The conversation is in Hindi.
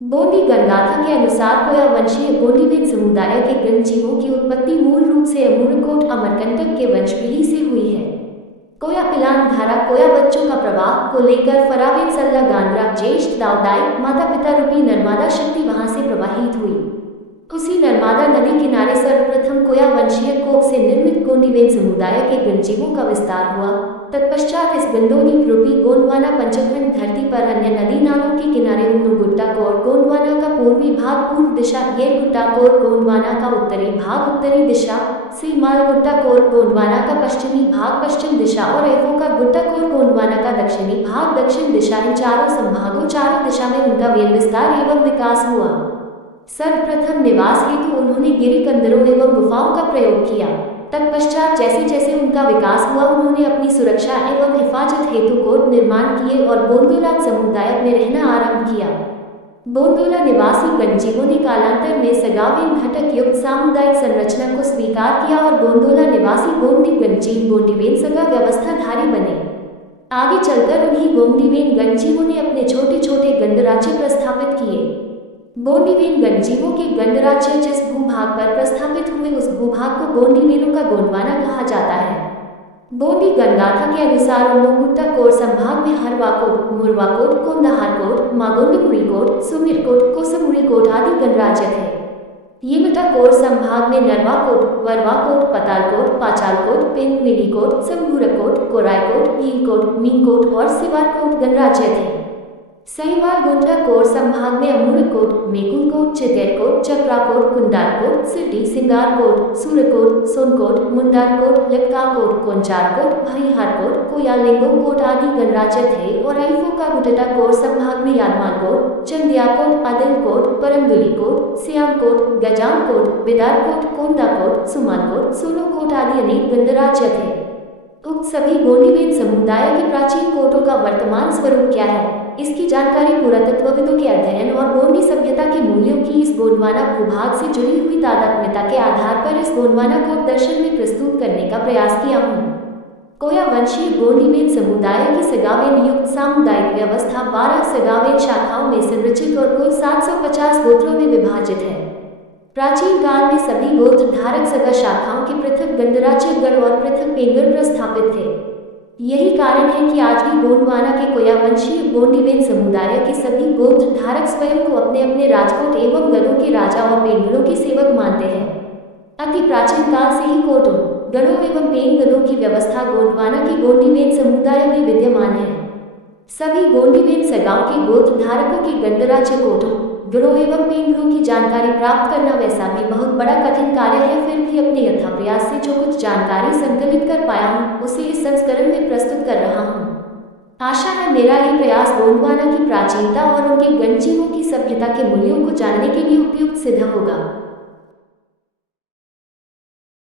गोंडी गणगाथा के अनुसार कोया वंशीय गोंडीवेद समुदाय के गणजीवों की उत्पत्ति मूल रूप से अमूर्णकोट अमरकंटक के वंशपीढ़ी से हुई है। कोया पिलान धारा कोया बच्चों का प्रवाह को लेकर फरावेन सल्ला गांधरा ज्येष्ठ दाऊदाई माता पिता रूपी नर्मदा शक्ति वहां से प्रवाहित हुई। उसी नर्मदा नदी किनारे सर्वप्रथम कोया वंशीय कोप से निर्मित गोंडीवेद समुदाय के गणजीवों का विस्तार हुआ। तत्पश्चात इस गंडोनी रूपी गोंडवाना पंचखंड धरती पर अन्य नदी नालों के किनारे उन्नु गुट्टाकोर गोंडवाना का पूर्वी भाग पूर्व दिशा, येर गुट्टाकोर गोंडवाना का उत्तरी भाग उत्तरी दिशा, सीमाल गुट्टाकोर गोंडवाना का पश्चिमी भाग पश्चिम दिशा और एफो का गुट्टाकोर गोंडवाना का दक्षिणी भाग दक्षिण दिशा। इन चारों संभागों चारों दिशा में उनका वेल विस्तार एवं विकास हुआ। सर्वप्रथम निवास हेतु उन्होंने गिरी कंदरों एवं गुफाओं का प्रयोग किया। तत्पश्चात जैसे जैसे उनका विकास हुआ उन्होंने अपनी सुरक्षा एवं हिफाजत हेतु कोट निर्माण किए और बोंदोला समुदाय में रहना आरंभ किया। बोंदोला निवासी गणजीवों ने कालांतर में सगावेन घटक युक्त सामुदायिक संरचना को स्वीकार किया और बोंदोला निवासी गोंडी गणजीव गोंडीवेन सगा व्यवस्थाधारी बने। आगे चलकर उन्हीं गोंडीवेन गणजीवों ने अपने छोटे छोटे गणराज्य प्रस्थापित किए। गोंडीवेन गणजीवों के गणराज्य जिस भूभाग पर प्रस्थापित हुए उस भूभाग को गोंडीवेलों का गोंडवाना कहा जाता है। गोंडी गणगाथा के अनुसार उन्नोगुट्टाकोर संभाग में हरवाकोट, मुरवाकोट, कोंदाहारकोट, मागोंडमुरीकोट, सुमिरकोट, कोसमुरीकोट आदि गणराज्य थे। येमटाकोर संभाग में नरवाकोट, वरवाकोट, पतालकोट, पाचालकोट, पेनमिलीकोट, संभूरकोट, कोरायकोट, नीलकोट, मीनकोट और सिवारकोट गणराज्य थे। सहीवाल गुंटलाकोर संभाग में अमूर्णकोट, मेकुलकोट, चितेरकोट, चक्राकोट, कुंडारकोट, सिटी, सिंगारकोट, सूरकोट, सोनकोट, मुंडारकोट, लक्काकोट, कोंचारकोट, भैहारकोट, कोयालिंगोकोट आदि गणराज्य थे। और अल्फो का गुटटाकोर संभाग में यादमालकोट, चंदियाकोट, आदिलकोट, परंदुलीकोट, सियामकोट, गजामकोट, बिदारकोट, कोंदाकोट, सुमालकोट, सोलोकोट आदि अनेक गणराज्य थे। उक्त सभी गोंडीवेन समुदाय के प्राचीन कोटों का वर्तमान स्वरूप क्या है, इसकी जानकारी पुरातत्वविदों के अध्ययन और गोंडी सभ्यता के मूल्यों की इस गोंडवाना भूभाग से जुड़ी हुई तादात्म्यता के आधार पर इस गोंडवाना कोट दर्शन में प्रस्तुत करने का प्रयास किया हूँ। कोया वंशीय गोंडीवेन समुदाय की सगावेन युक्त सामुदायिक व्यवस्था 12 सगावेन शाखाओं में संरचित और कुल 750 गोत्रों में विभाजित है। प्राचीन काल में सभी गोत्र धारक सगा शाखाओं के पृथक गणराज्य गण और पृथक पेंगड़ प्रस्थापित थे। यही कारण है कि आज भी गोंडवाना के कोया वंशीय गोंडीवेन समुदाय के सभी गोत्र धारक स्वयं को अपने अपने राजकोट एवं गणों के राजा और पेंगड़ों के सेवक मानते हैं। अति प्राचीन काल से ही कोटों, गणों एवं पेंगड़ों की व्यवस्था गोंडवाना के गोंडीवेन समुदाय में विद्यमान है। सभी गोंडीवेन सगाओं के गोत्र धारकों के गणराज्य कोटों, गणों एवं पेंगड़ों की जानकारी प्राप्त करना वैसा भी बहुत बड़ा कठिन कार्य है। फिर भी अपने यथा प्रयास से जो कुछ जानकारी संकलित कर पाया हूँ उसे इस संस्करण में प्रस्तुत कर रहा हूँ। आशा है मेरा ये प्रयास गोंडवाना की प्राचीनता और उनके गणजीवों की सभ्यता के मूल्यों को जानने के लिए उपयुक्त सिद्ध होगा।